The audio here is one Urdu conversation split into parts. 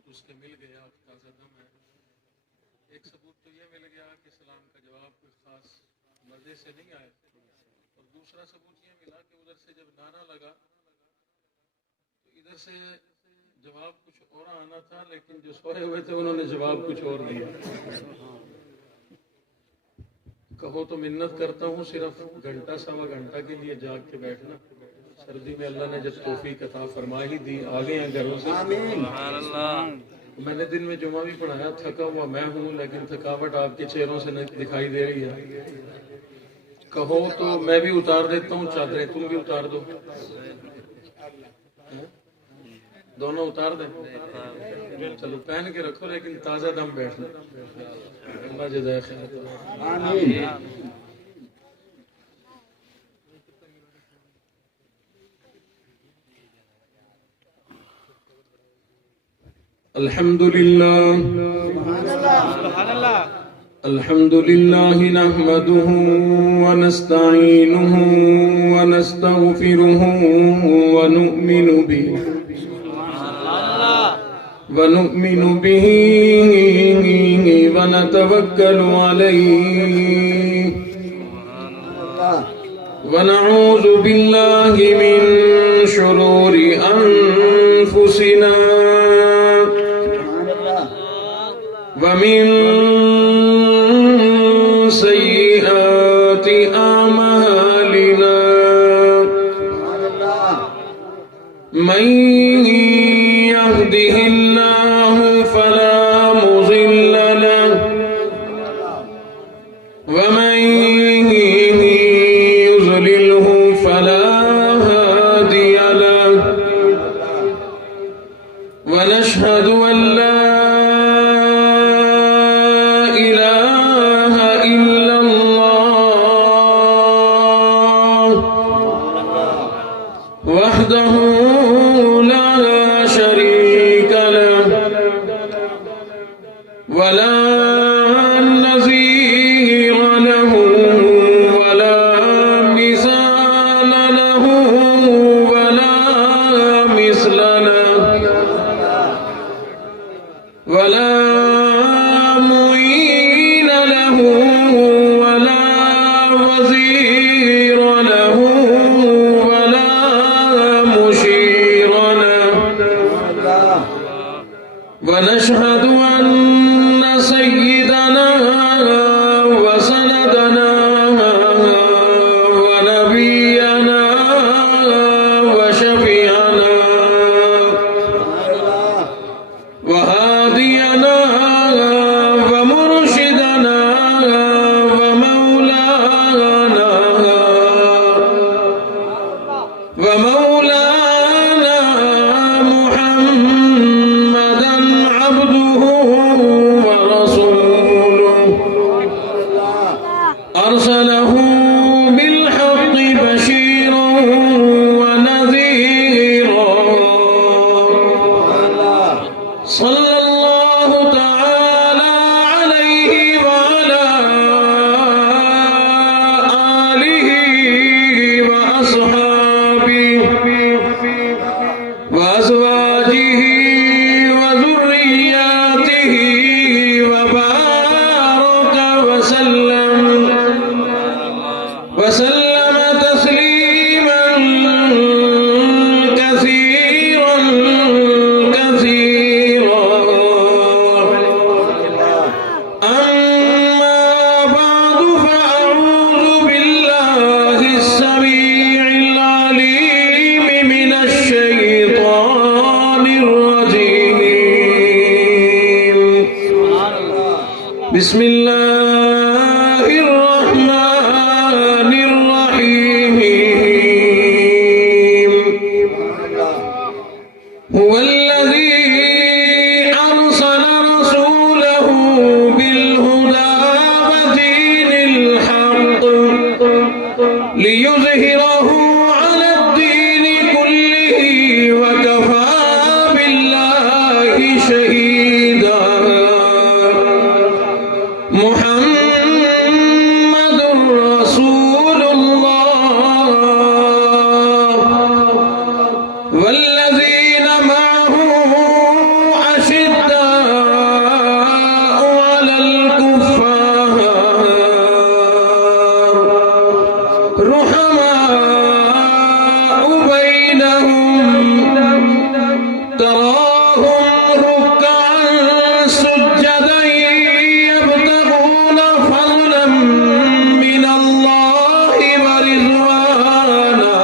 ثبوت اس کے مل گیا اور تازہ دم ہے. ایک ثبوت تو یہ مل گیا کہ سلام کا جواب کوئی خاص مزے سے نہیں آیا, اور دوسرا ثبوت یہ ملا کہ ادھر سے جب نعرہ لگا تو ادھر سے جواب کچھ اور آنا تھا, لیکن جو سوئے ہوئے تھے انہوں نے جواب کچھ اور دیا. کہو تو منت کرتا ہوں صرف گھنٹہ سوا گھنٹہ کے لیے جاگ کے بیٹھنا. سردی میں اللہ نے جب توفیق عطا فرما ہی دی, آ گئے ہیں گھروں سے. سبحان اللہ. میں نے دن میں جمعہ بھی پڑھایا, تھکا ہوا میں ہوں, لیکن تھکاوٹ آپ کے چہروں سے دکھائی دے رہی ہے. کہو تو میں بھی اتار دیتا ہوں چادریں, تم بھی اتار دو, دونوں اتار دیں. چلو پہن کے رکھو لیکن تازہ دم بیٹھنا. اللہ جزائے خیر. آمین. الحمد لله الحمد لله نحمده ونستعينه ونستغفره ونؤمن به ونتوكل عليه ونعوذ بالله من شرور أنفسنا ومن سيئات أعمالنا من يهده الله فلا مضل له ومن يضلله فلا هادي له ونشهد أن لا وحده لا شريك له ولا نظير له ولا مثال له ولا مثل له ولا معين له ولا وزير له ونشهد أن سيدنا وسندنا ونبينا وشفيعنا وهادينا ومرشدنا ومولانا محمدا عبده ورسوله أرسله بالحق بشيرا ونذيرا صلى الله تعالى عليه وعلى آله وأصحابه وأزواجه وذرياته وبارك وسلم تسليما كثيرا أما بعد فأعوذ بالله السميع العليم من الشيطان الرجيم. بسم الله الرحمن الرحيم. هو الذي أرسل رسوله بالهدى ودين الحق ليظهره على الدين كله وكفى بالله شهيدا. محمد رسول الله والذين معه أشداء رحماء بينهم تراهم ركعا سجدا يبتغون فضلا من الله ورضوانا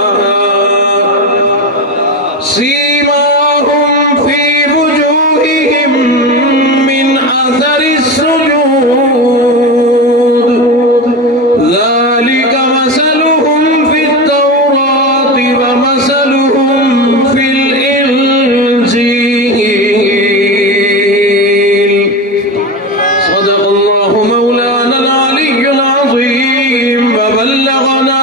سيماهم في وجوههم من أثر السجود ذلك مثلهم في التوراة ومثلهم في الإنجيل صدق الله مولانا العلي العظيم وبلغنا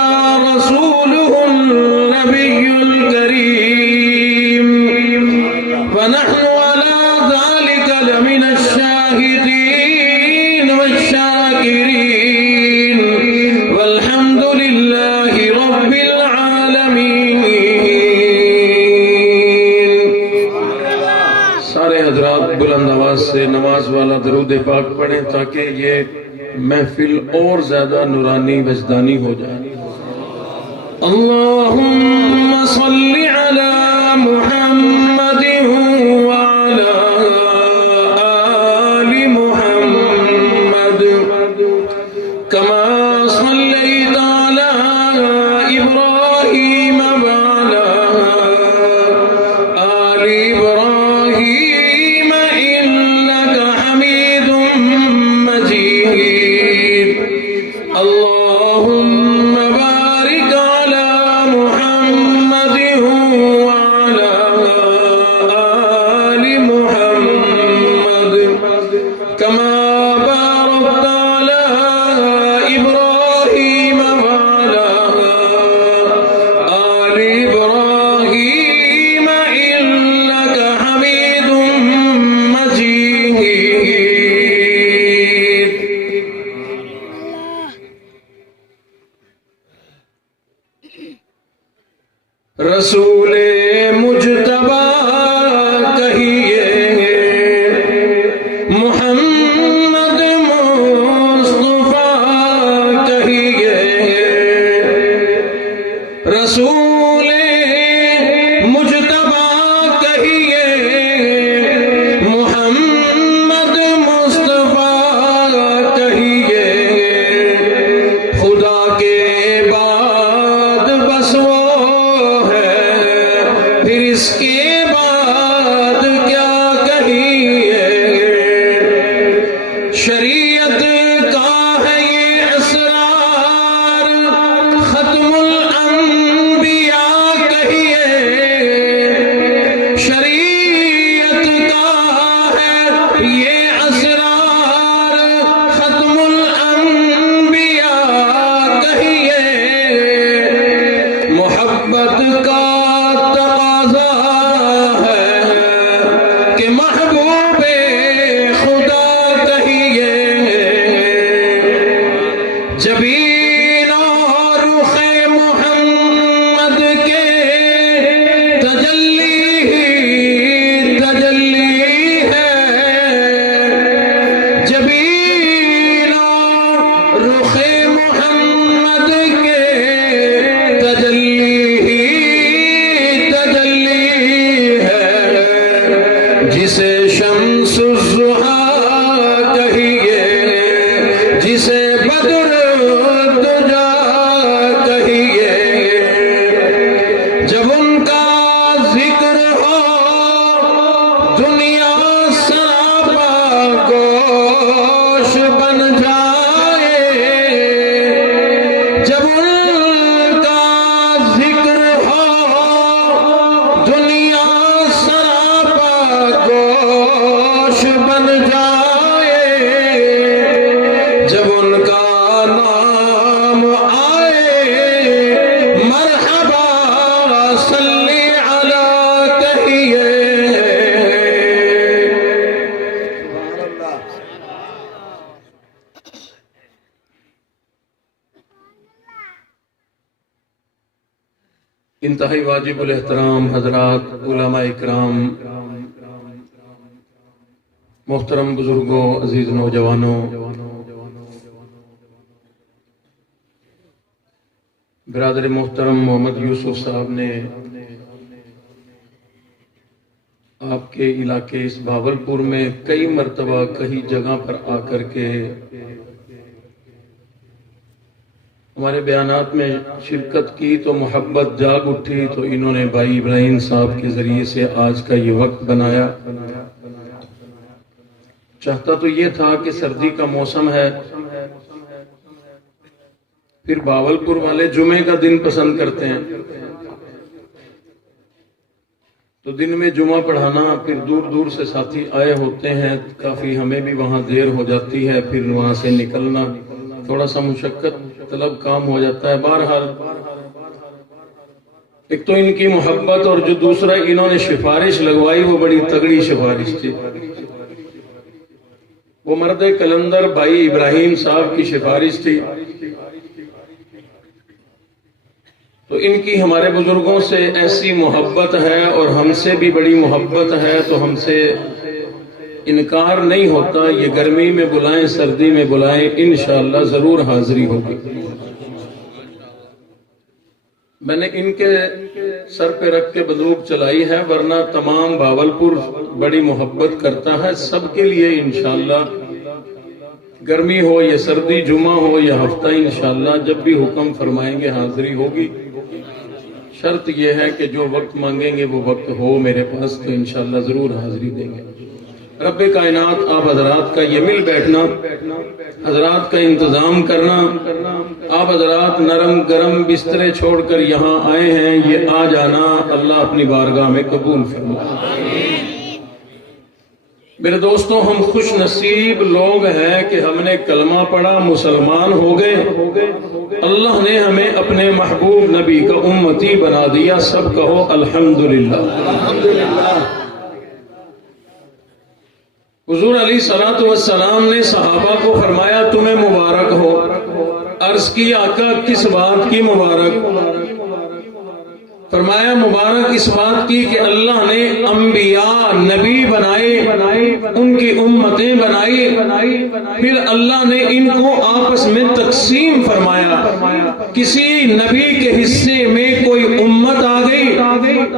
رسوله النبي الكريم ونحن على ذلك لمن الشاهدين والشاكرين والحمد لله رب العالمين. سارے حضرات بلند آواز سے نماز والا درود پاک پڑھیں تاکہ یہ محفل اور زیادہ نورانی وجدانی ہو جائے. اللہم صل علی محمد وعلى آل محمد كما صليت على إبراهيم وعلى آل إبراهيم إنك حميد مجيد. اللهم بارك على محمد وعلى آل محمد كما باركت على إبراهيم وعلى آل إبراهيم إنك حميد مجيد. رسول مجتبی کہیے محمد مصطفیٰ کہیے رسول مجتبی کہیے محمد مصطفیٰ کہیے خدا کے بعد بس وہ پھر اس کے بعد کیا کہیے. شریعت کا ہے یہ اسرار ختم الانبیاء کہیے شریعت کا ہے یہ اسرار ختم الانبیاء کہیے. محبت کا تقاضا ہے کہ محبوب خدا کہیے. جبین اور رخ محمد کے تجلی ہے جبین اور رخ محمد کے تجلی ہے جسے شمس الضحیٰ کہیے جسے بدر الدجا کہیے. جب ان کا ذکر ہو دنیا سراپا گوش بن جائے. جب ان کا ذکر ہو دنیا سراپا گوش بن جائے. جب ان کا نام آئے مرحبا صلی علی کہیے. انتہائی واجب الاحترام حضرات علماء اکرام محترم بزرگوں عزیز نوجوانوں برادر محترم محمد یوسف صاحب نے آپ کے علاقے اس بھاولپور میں کئی مرتبہ کئی جگہ پر آ کر کے ہمارے بیانات میں شرکت کی تو محبت جاگ اٹھی، تو انہوں نے بھائی ابراہیم صاحب کے ذریعے سے آج کا یہ وقت بنایا۔ چاہتا تو یہ تھا کہ سردی کا موسم ہے، پھر بھاولپور والے جمعے کا دن پسند کرتے ہیں، تو دن میں جمعہ پڑھانا، پھر دور دور سے ساتھی آئے ہوتے ہیں، کافی ہمیں بھی وہاں دیر ہو جاتی ہے، پھر وہاں سے نکلنا تھوڑا سا مشقت طلب کام ہو جاتا ہے۔ بہرحال ایک تو ان کی محبت اور جو دوسرا انہوں نے سفارش لگوائی وہ بڑی تگڑی سفارش تھی، وہ مرد کلندر بھائی ابراہیم صاحب کی سفارش تھی۔ تو ان کی ہمارے بزرگوں سے ایسی محبت ہے اور ہم سے بھی بڑی محبت ہے، تو ہم سے انکار نہیں ہوتا۔ یہ گرمی میں بلائیں سردی میں بلائیں، انشاءاللہ ضرور حاضری ہوگی۔ میں نے ان کے سر پہ رکھ کے بندوق چلائی ہے، ورنہ تمام بھاولپور بڑی محبت کرتا ہے سب کے لیے۔ انشاءاللہ گرمی ہو یا سردی، جمعہ ہو یا ہفتہ، انشاءاللہ جب بھی حکم فرمائیں گے حاضری ہوگی۔ شرط یہ ہے کہ جو وقت مانگیں گے وہ وقت ہو میرے پاس، تو انشاءاللہ ضرور حاضری دیں گے۔ رب کائنات آپ حضرات کا یہ مل بیٹھنا، حضرات کا انتظام کرنا، آپ حضرات نرم گرم بسترے چھوڑ کر یہاں آئے ہیں، یہ آ جانا اللہ اپنی بارگاہ میں قبول فرمائے۔ میرے دوستوں، ہم خوش نصیب لوگ ہیں کہ ہم نے کلمہ پڑھا، مسلمان ہو گئے، اللہ نے ہمیں اپنے محبوب نبی کا امتی بنا دیا۔ سب کہو الحمدللہ۔ حضور علیہ الصلوۃ والسلام نے صحابہ کو فرمایا تمہیں مبارک ہو۔ عرض کی آقا کس بات کی مبارک؟ فرمایا مبارک اس بات کی کہ اللہ نے انبیاء نبی بنائے، ان کی امتیں بنائی، پھر اللہ نے ان کو آپس میں تقسیم فرمایا۔ کسی نبی کے حصے میں کوئی امت آ گئی،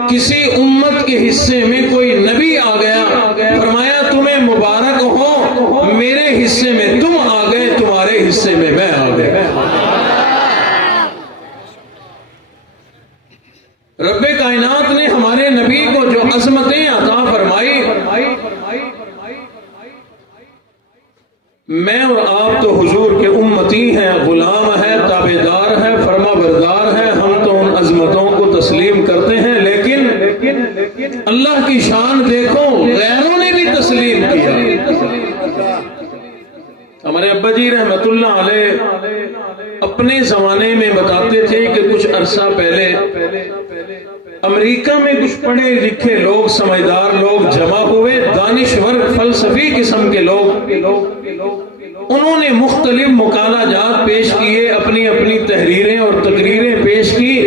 کسی امت کے حصے میں کوئی نبی آ گیا۔ فرمایا تمہیں مبارک ہو، میرے حصے میں تم آ گئے، تمہارے حصے میں میں آ گیا۔ رب کائنات نے ہمارے نبی کو جو عظمتیں عطا فرمائی، میں اور آپ تو حضور کے امتی ہیں، غلام ہیں، تابعدار ہیں، فرما بردار ہیں، ہم تو ان عظمتوں کو تسلیم کرتے ہیں، لیکن اللہ کی شان دیکھو، غیروں نے بھی تسلیم کیا۔ ہمارے ابا جی رحمت اللہ علیہ اپنے زمانے میں بتاتے تھے کہ کچھ عرصہ پہلے امریکہ میں کچھ پڑھے لکھے لوگ، سمجھدار لوگ جمع ہوئے، دانشور فلسفی قسم کے لوگ، انہوں نے مختلف مقالہ جات پیش کیے، اپنی اپنی تحریریں اور تقریریں پیش کی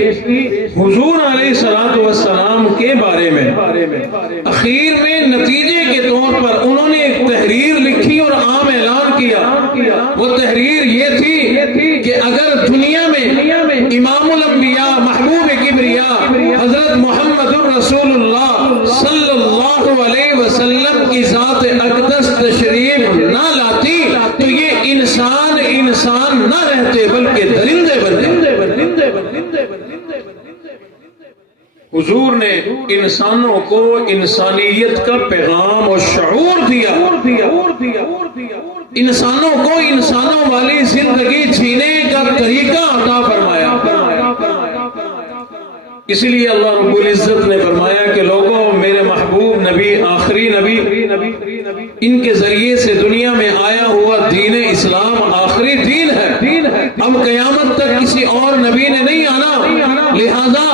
حضور علیہ الصلوۃ والسلام کے بارے میں۔ اخیر میں نتیجے کے طور پر انہوں نے ایک تحریر لکھی اور عام اعلان کیا۔ وہ تحریر یہ تھی کہ اگر دنیا میں امام الانبیاء محبوب کبریا حضرت محمد الرسول اللہ صلی اللہ علیہ وسلم کی ذات اقدس تشریف نہ لاتی تو یہ انسان نہ رہتے بلکہ درندے بنتے۔ حضور نے انسانوں کو انسانیت کا پیغام اور شعور دیا، انسانوں کو انسانوں والی زندگی جینے کا طریقہ عطا فرمایا۔ اسی لیے اللہ رب العزت نے فرمایا کہ لوگوں میرے محبوب نبی آخری نبی، ان کے ذریعے سے دنیا میں آیا ہوا دین اسلام آخری دین ہے، اب قیامت تک کسی اور نبی نے نہیں آنا، لہذا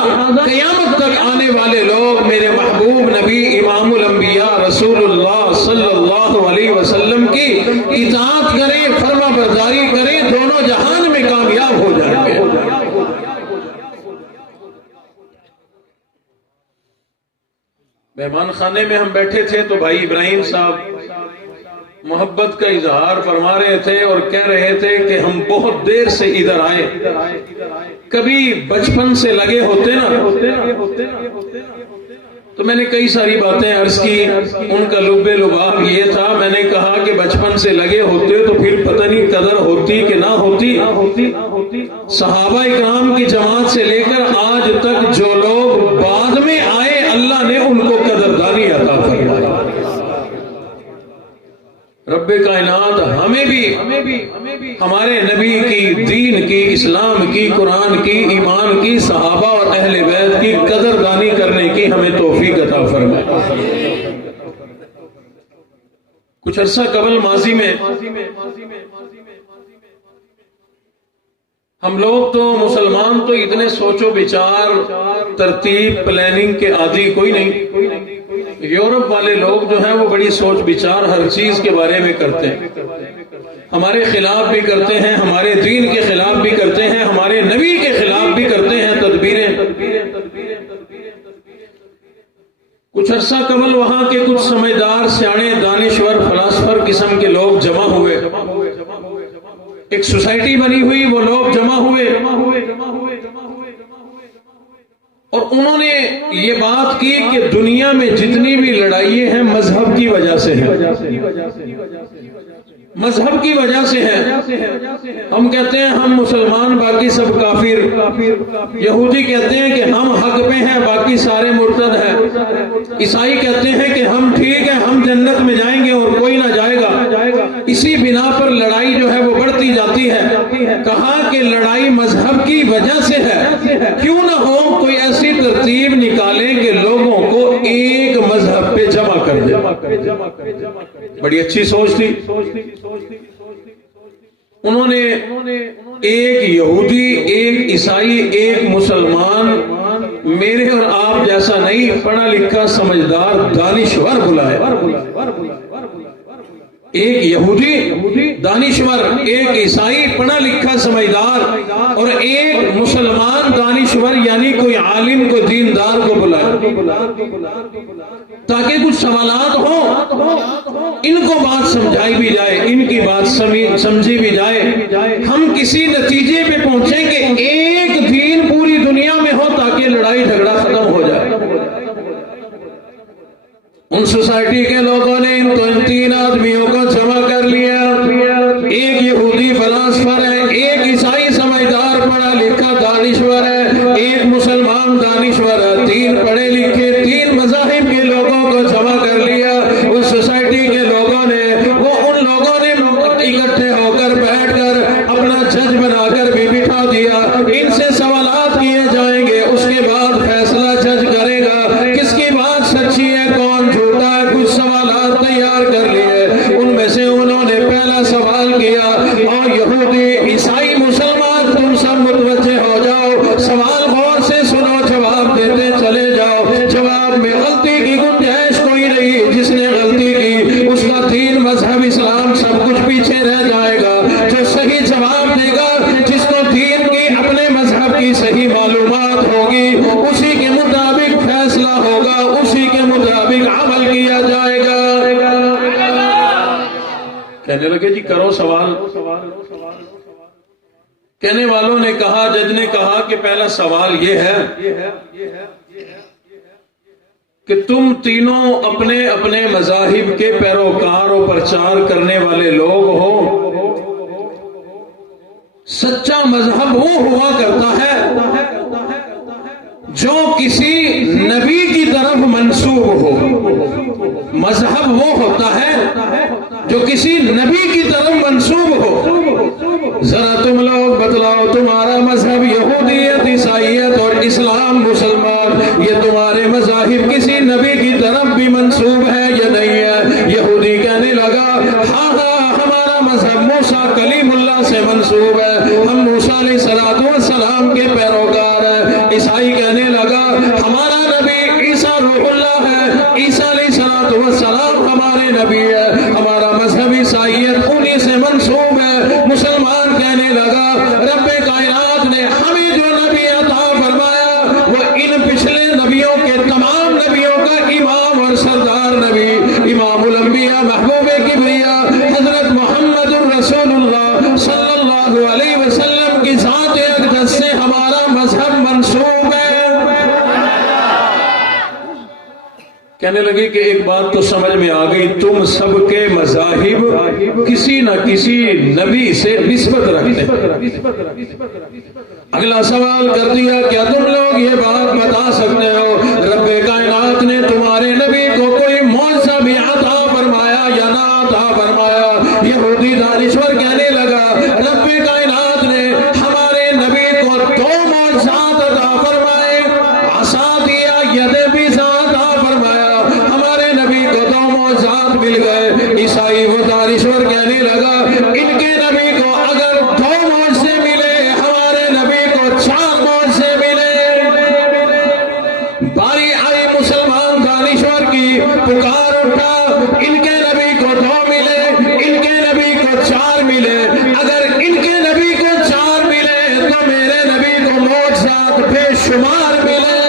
قیامت تک آنے والے لوگ میرے محبوب نبی امام الانبیاء رسول اللہ صلی اللہ علیہ وسلم کی اطاعت کریں، فرما برداری کریں، دونوں جہان میں کامیاب ہو جائیں گے۔ مہمان خانے میں ہم بیٹھے تھے تو بھائی ابراہیم صاحب محبت کا اظہار فرما رہے تھے اور کہہ رہے تھے کہ ہم بہت دیر سے ادھر آئے، کبھی بچپن سے لگے ہوتے نا تو میں نے کئی ساری باتیں عرض کی، ان کا لب لباب یہ تھا، میں نے کہا کہ بچپن سے لگے ہوتے تو پھر پتہ نہیں قدر ہوتی کہ نہ ہوتی۔ صحابہ اکرام کی جماعت سے لے کر آج تک جو لوگ بعد میں آئے اللہ نے ان کو قدردانی عطا فرمائی۔ رب کائنات ہمیں بھی ہمارے نبی کی، دین کی، اسلام کی، قرآن کی، ایمان کی، صحابہ اور اہل بیت کی قدردانی کرنے کی ہمیں توفیق عطا فرمائے۔ کچھ عرصہ قبل ماضی میں ہم لوگ تو مسلمان تو اتنے سوچ و بچار، ترتیب، پلاننگ کے عادی کوئی نہیں۔ یورپ والے لوگ جو ہیں وہ بڑی سوچ بچار ہر چیز کے بارے میں کرتے ہیں، ہمارے خلاف بھی کرتے ہیں، ہمارے دین کے خلاف بھی کرتے ہیں، ہمارے نبی کے خلاف بھی کرتے ہیں تدبیریں۔ کچھ عرصہ قبل وہاں کے کچھ سمجھدار، سیانے، دانشور، فلاسفر قسم کے لوگ جمع ہوئے، ایک سوسائٹی بنی ہوئی، وہ لوگ جمع ہوئے اور انہوں نے یہ بات کی کہ دنیا میں جتنی بھی لڑائیاں ہیں مذہب کی وجہ سے ہیں، مذہب کی وجہ سے ہے۔ ہم کہتے ہیں ہم مسلمان، باقی سب کافر۔ یہودی کہتے ہیں کہ ہم حق پہ ہیں، باقی سارے مرتد ہیں۔ عیسائی کہتے ہیں کہ ہم ٹھیک ہیں، ہم جنت میں جائیں گے اور کوئی نہ جائے گا۔ اسی بنا پر لڑائی جو ہے وہ بڑھتی جاتی ہے۔ کہا کہ لڑائی مذہب کی وجہ سے ہے، کیوں نہ ہو کوئی ایسی ترتیب نکالیں کہ لوگوں کو ایک مذہب پہ جمع کر دے۔ بڑی اچھی سوچ تھی۔ انہوں نے ایک یہودی، ایک عیسائی، ایک مسلمان، میرے اور آپ جیسا نہیں، پڑھا لکھا سمجھدار دانشور بلایا۔ ایک یہودی دانشور، ایک عیسائی پڑھا لکھا سمجھدار، اور ایک مسلمان دانشور یعنی کوئی عالم کو، دیندار کو بلایا تاکہ کچھ سوالات ہوں، ان کو بات سمجھائی بھی جائے، ان کی بات سمجھی بھی جائے، ہم کسی نتیجے پہ پہنچیں کہ ایک دین پوری دنیا میں ہو تاکہ لڑائی جھگڑا ختم ہو جائے۔ ان سوسائٹی کے لوگوں نے ان 3 آدمیوں کو جمع کر لیا، ایک یہودی فلاسفر ہے، ایک عیسائی سمجھدار پڑھا لکھا دانشور ہے، ایک مسلمان دانشور ہے، 3 پڑھے لکھے 3 مذاہب کے لوگوں کو جمع کر لیا۔ اس سوسائٹی کے لوگوں نے، وہ ان لوگوں نے اکٹھے ہو کر بیٹھ کر اپنا جج بنا کر بھی بٹھا دیا، ان سے سوالات کیے جائیں گے، اس کے بعد فیصلہ جج کرے گا کس کی بات سچی ہے، کون جھوٹا ہے۔ کچھ سوالات تیار کر لیے، ان میں سے انہوں نے پہلا سوال کیا، اور یہودی، عیسائی، مسلمان تم سب متوجہ ہو جاؤ، سوال غور سے سنو، جواب دیتے چلے جاؤ۔ جواب میں غلطی کی گنجائش کوئی نہیں، جس نے غلطی کی اس کا دین، مذہب، اسلام سب کچھ پیچھے رہ جائے گا۔ جو صحیح جواب دے گا، جس کو دین کی، اپنے مذہب کی صحیح معلومات ہوگی، اسی کے مطابق فیصلہ ہوگا، اسی کے مطابق عمل کیا جائے گا۔ کہنے لگے جی کرو سوال۔ کہنے والوں نے کہا، جج نے کہا کہ پہلا سوال یہ ہے کہ تم تینوں اپنے اپنے مذاہب کے پیروکار و پرچار کرنے والے لوگ ہو۔ سچا مذہب وہ ہوا کرتا ہے جو کسی نبی کی طرف منسوب ہو۔ مذہب وہ ہوتا ہے جو کسی نبی کی طرف منسوب ہو۔ ذرا تم لوگ بتلاؤ، تمہارا مذہب یہودیت، عیسائیت اور اسلام، مسلمان، یہ تمہارے مذاہب کسی نبی کی طرف بھی منسوب ہے یا نہیں ہے؟ یہودی کہنے لگا ہاں ہاں، ہمارا مذہب موسیٰ کلیم اللہ سے منسوب ہے، ہم موسیٰ علیہ السلام کے پیروکار ہیں۔ عیسائی کہنے لگا ہمارا نبی عیسیٰ روح اللہ ہے، عیسیٰ علیہ السلام ہمارے نبی ہے، ہمارا مذہب عیسائیت انہی سے منسوب ہے۔ مسلمان کہنے لگا رب کائنات نے ہمیں جو نبی عطا فرمایا وہ ان پچھلے نبیوں کے، تمام نبیوں کا امام اور سردار نبی، امام الانبیاء، محبوب کبریا، حضرت محمد الرسول اللہ صلی اللہ علیہ وسلم کی ذات اقدس سے ہمارا منسوب ہے۔ کہنے لگے کہ ایک بات تو سمجھ میں آ گئی، تم سب کے مذاہب کسی نہ کسی نبی سے نسبت رکھتے ہیں۔ اگلا سوال کر دیا، کیا تم لوگ یہ بات بتا سکتے ہو رب کائنات نے تمہارے نبی کو کوئی معجزہ بھی عطا فرمایا یا نہ عطا فرمایا؟ یہودی دانشور کہنے لگا رب کائنات نے ہمارے نبی کو 2 معجزات عطا فرمائے، عصا دیا، ید بھی عطا فرمایا، ہمارے نبی کو 2 معجزات مل گئے۔ عیسائی وہ دانشور کہنے لگا ان کے نبی کو اگر 2 معجزے ملے، ہمارے نبی کو 4 معجزے ملے۔ باری آئی مسلمان دانشور کی، پکار اٹھا ان کے نبی کو 2 ملے، ان کے نبی کو 4 ملے، اگر ان کے نبی کو 4 ملے تو میرے نبی کو معجزات بے شمار ملے۔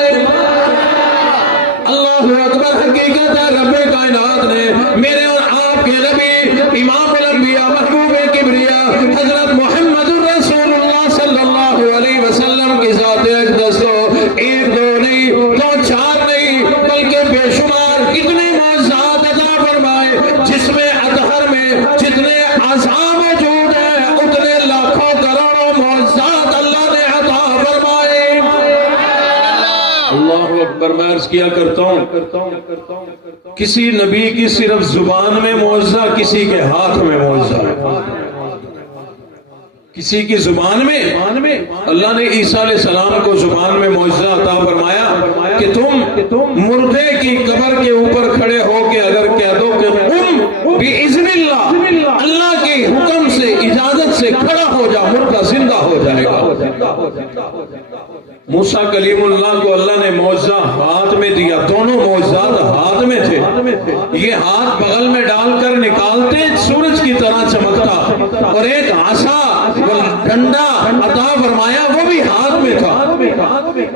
اللہ اکبر، حقیقت ہے رب کائنات نے میرے اور آپ کے نبی امام الانبیاء محبوب کبریا حضرت محمد الرسول اللہ صلی اللہ علیہ وسلم کی ذات اقدس کو 1 2 نہیں، 2 4 نہیں، بلکہ بے شمار کتنے معجزات عطا فرمائے، جس میں اطہر میں جتنے اعضاء موجود ہیں اتنے لاکھوں کروڑوں معجزات اللہ نے عطا فرمائے۔ اللہ اکبر، میں عرض کیا کرتا ہوں کسی نبی کی صرف زبان میں معجزہ، کسی کے ہاتھ میں معجزہ ہے۔ کسی کی زبان میں اللہ نے عیسیٰ علیہ السلام کو زبان میں معجزہ عطا فرمایا کہ تم مردے کی قبر کے اوپر کھڑے ہو کے اگر کہہ دو کہ بِإِذْنِ اللَّهِ، اللہ کے حکم سے اجازت سے کھڑا ہو جا، مردہ زندہ ہو جائے گا۔ موسیٰ کلیم اللہ کو اللہ نے معجزہ ہاتھ میں دیا، دونوں معجزات ہاتھ میں تھے، یہ ہاتھ بغل میں ڈال کر نکالتے سورج کی طرح چمکتا، اور ایک عصا ڈنڈا عطا فرمایا وہ بھی ہاتھ میں تھا۔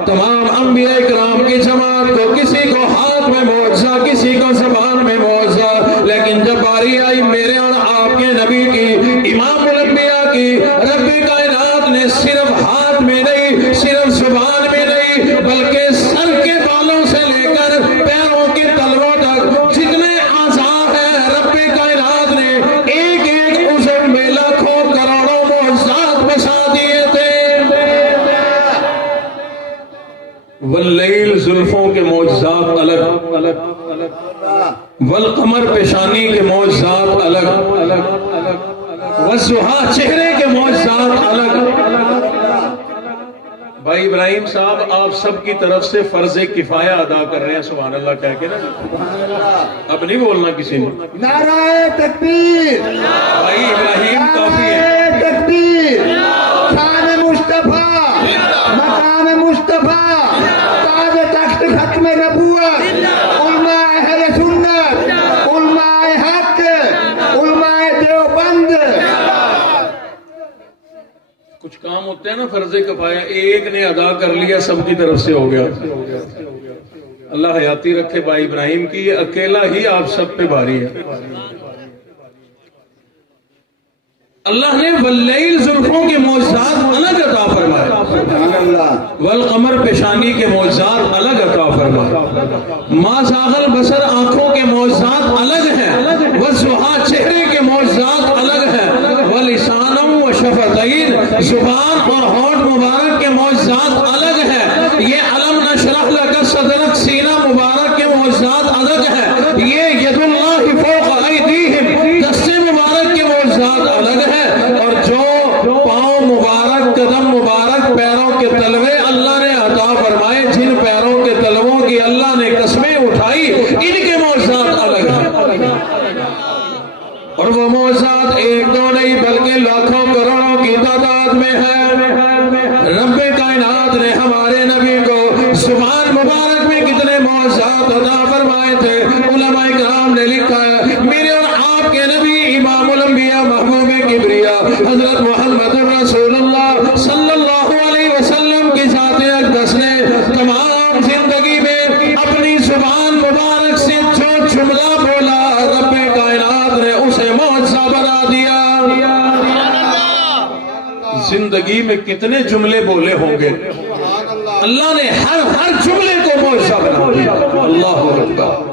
تمام انبیاء کرام کی جماعت کو کسی کو ہاتھ میں معجزہ، کسی کو زبان میں معجزہ، لیکن جب باری آئی میرے اور آپ کے نبی کی، امام الانبیاء کی، رب کائنات نے صرف ہاتھ میں نہیں، صرف زبان میں نہیں، بلکہ سر کے بالوں سے لے کر پیروں کے تلووں تک جتنے اعضاء ہیں رب کائنات نے ایک ایک عضو میں لاکھوں کروڑوں معجزات بسا دیے تھے۔ واللیل، زلفوں کے معجزات الگ، والقمر، پیشانی کے معجزات الگ، والضحیٰ، چہرے کے معجزات الگ۔ بھائی ابراہیم صاحب آپ سب کی طرف سے فرض کفایہ ادا کر رہے ہیں، سبحان اللہ کہہ کے نا، اب نہیں بولنا کسی نے۔ نعرہ تکبیر، بھائی ابراہیم کافی ہے۔ نعرہ تکبیر، شان مصطفیٰ، مقام مصطفیٰ، تاج تخت ختم نبوت، علماء اہل سنت، علماء حق، علماء دیوبند۔ کچھ کام ہوتے ہیں نا فرض کفایہ، ایک نے ادا کر لیا سب کی طرف سے ہو گیا۔ اللہ حیاتی رکھے بھائی ابراہیم کی، یہ اکیلا ہی آپ سب پہ بھاری ہے۔ اللہ نے واللیل، زلفوں کے معجزات الگ عطا فرمائے، والقمر، پیشانی کے معجزات الگ عطا فرمائے، ما زاغ البصر، آنکھوں کے معجزات الگ ہیں، والضحیٰ، چہرے کے معجزات الگ ہیں، واللسان وشفتین، زبان اور ہونٹ مبارک کے معجزات الگ ہیں، یہ علم نشرح لک صدرک، سینہ مبارک کے معجزات الگ ہیں، یہ ید اللہ فوق ایدیہم، دست مبارک کے معجزات الگ ہیں، اور جو پاؤں مبارک، قدم مبارک، پیروں کے تلوے اللہ نے عطا فرمائے، جن پیروں کے تلووں کی اللہ نے قسمیں اٹھائی، ان کے معجزات الگ ہیں، اور وہ معجزات 1 2 نہیں بلکہ لاکھوں کروڑوں کی تعداد میں ہے۔ رب کائنات نے ہمارے نبی کو زبان مبارک میں کتنے معجزات عطا فرمائے تھے، علماء کرام نے لکھا ہے میرے اور آپ کے نبی امام الانبیاء محبوب کبریا حضرت محمد الرسول اللہ صلی اللہ علیہ وسلم کی ذات اقدس نے تمام زندگی میں اپنی زبان مبارک سے جو جملہ بولا رب کائنات نے اسے معجزہ بنا دیا۔ زندگی میں کتنے جملے بولے ہوں گے، اللہ نے ہر جملے کو معجزہ بنا دیا. اللہ اکبر.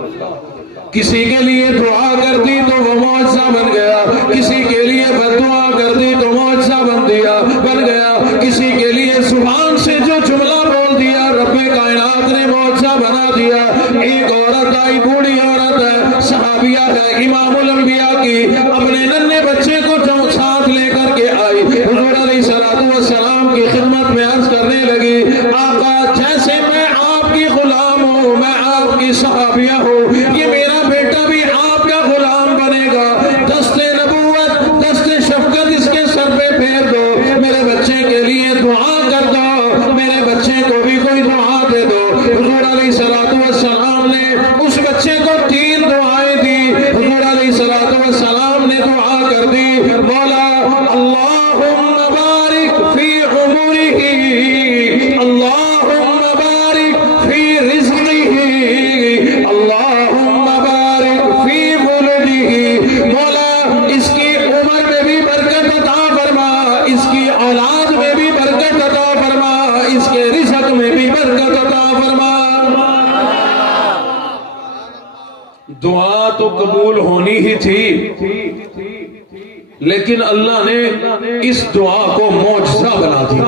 کسی کے لیے دعا کر دی تو وہ معجزہ بن گیا, کسی کے لیے بددعا کر دی تو معجزہ بن گیا, کسی کے لیے زبان سے جو جملہ بول دیا رب کائنات نے معجزہ بنا دیا. ایک عورت آئی, بوڑھی عورت ہے, صحابیہ ہے, امام الانبیاء کی, اپنے ننھے بچے کو ساتھ لے کر کے آئی, حضور علیہ الصلوۃ والسلام کی خدمت میں عرض کرنے لگی, آقا جیسے میں آپ کی غلام ہوں, میں آپ کی صحابیہ ہوں, یہ میرا بیٹا بھی آپ کا غلام بنے گا. دست نبوت, دست شفقت اس کے سر پہ پھیر دو, میرے بچے کے لیے دعا کر دو, میرے بچے کو بھی کوئی دعا دے دو. حضور علیہ الصلوۃ والسلام نے اس بچے کو 3 دعائیں دی. حضور علیہ الصلوۃ والسلام نے دعا کر دی, مولا اللہم بارک فی عمرہ, اللہم بارک فی رزقہ, اللہم بارک فی ولدہ. مولا اس کی عمر میں بھی برکت عطا فرما, اس کی اولاد میں بھی برکت عطا فرما, اس کے رزق میں بھی برکت عطا فرما. دعا تو قبول ہونی ہی تھی, لیکن اللہ نے اس دعا کو معجزہ بنا دیا.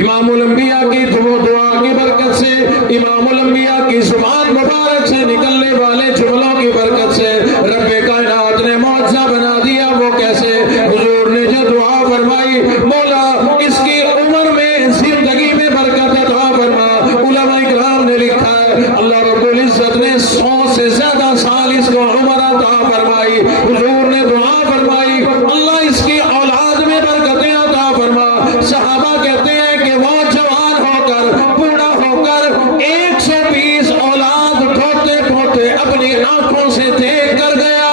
امام الانبیاء کی دعا کی برکت سے, امام الانبیاء کی زبان مبارک سے نکلنے والے جملوں کی برکت سے رب کائنات نے معجزہ بنا دیا. وہ کیسے؟ حضور نے جو دعا فرمائی, مولا اس کی عمر میں, زندگی میں برکت عطا فرما. علماء اکرام نے لکھا ہے اللہ رب العزت نے 100 سے زیادہ سال اس کو عمر عطا فرمائی. حضور نے دعا فرمائی اللہ اس کی اولاد میں برکتیں عطا فرما. صحابہ کہتے ہیں کہ وہ جوان ہو کر, بوڑھا ہو کر 120 اولاد ڈھوتے ڈھوتے اپنی آنکھوں سے دیکھ کر گیا.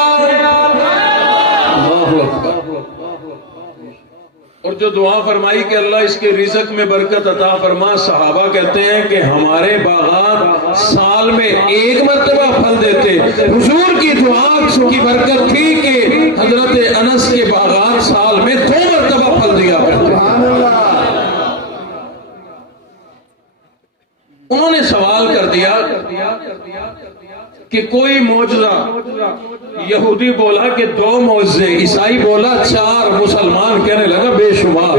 اور جو دعا فرمائی کہ اللہ اس کے رزق میں برکت عطا فرما, صحابہ کہتے ہیں کہ ہمارے باغات سال میں 1 مرتبہ پھل دیتے. حضور کی دعا کی برکت تھی کہ حضرت انس کے باغات سال میں 2 مرتبہ پھل دیا کرتے. انہوں نے سوال کر دیا کہ کوئی معجزہ. یہودی بولا کہ 2 معجزے, عیسائی بولا 4, مسلمان کہنے لگا بے شمار.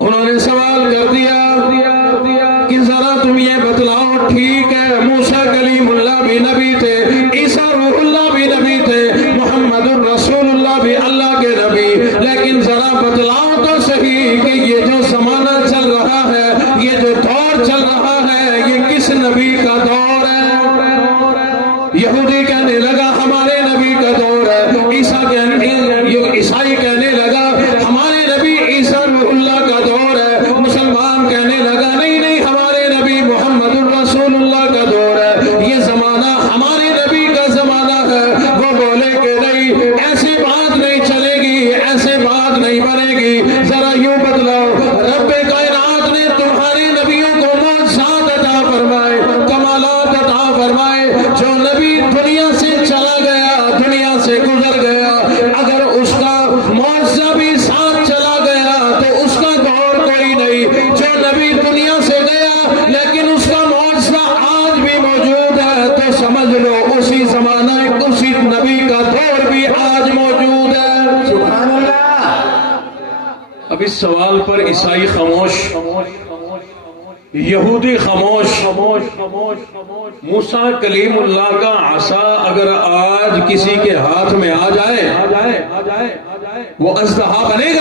انہوں نے سوال کر دیا کہ ذرا تم یہ بتلاؤ, ٹھیک ہے موسیٰ کلیم اللہ بھی نبی تھے, عیسیٰ روح اللہ بھی نبی تھے, محمد الرسول اللہ بھی اللہ کے نبی, لیکن ذرا بتلاؤ تو صحیح کہ یہ جو زمانہ چل رہا ہے, یہ جو دور چل رہا ہے, یہ کس نبی کا دور ہے؟ یہودی کہنے لگا ہمارے نبی کا دور ہے. عیسائی کہنے لگا ہمارے نبی عیسیٰ روح اللہ کا دور ہے. مسلمان کہنے لگا نہیں ہمارے نبی محمد الرسول اللہ کا دور ہے, یہ زمانہ ہمارے نبی کا زمانہ ہے. وہ بولے کہ نہیں, ایسی بات نہیں چلے گی, ایسے بات نہیں بنے گی. ذرا یوں بدلاؤ, رب کائنات نے تمہارے نبیوں کو معجزات عطا فرمائے, کمالات عطا فرمائے. جو نبی دنیا سے چلا گیا, دنیا سے گزر گیا, اگر اس کا معجزہ بھی ساتھ چلا گیا تو اس کا دور کوئی نہیں. جو نبی دنیا سے گیا لیکن اس کا معجزہ آج بھی موجود ہے, تو سمجھ لو اسی زمانہ, اسی نبی کا دور بھی آج موجود ہے. سبحان اللہ. اب اس سوال پر عیسائی خاموش, یہودی خاموش. موسیٰ کلیم اللہ کا عصا اگر آج کسی کے ہاتھ میں آ جائے وہ اژدہا بنے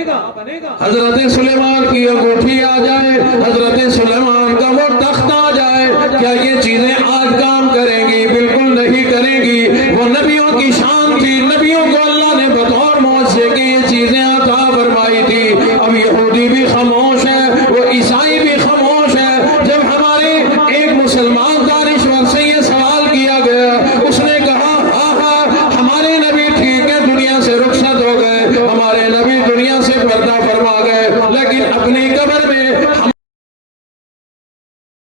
گا. حضرت سلیمان کی انگوٹھی آ جائے, حضرت سلیمان کا وہ تخت آ جائے, کیا یہ چیزیں آج کام کریں گی؟ بالکل نہیں کریں گی. وہ نبیوں کی شان تھی, نبیوں کو اللہ نے بطور معجزے کے یہ چیزیں عطا فرمائی تھی. اب یہودی بھی خاموش ہے, وہ عیسائی بھی خاموش ہے. جب ہمارے ایک مسلمان دانشور سے یہ سوال کیا گیا, اس نے کہا ہاں ہمارے نبی ٹھیک ہے دنیا سے رخصت ہو گئے, ہمارے نبی دنیا سے پردہ فرما گئے, لیکن اپنی قبر میں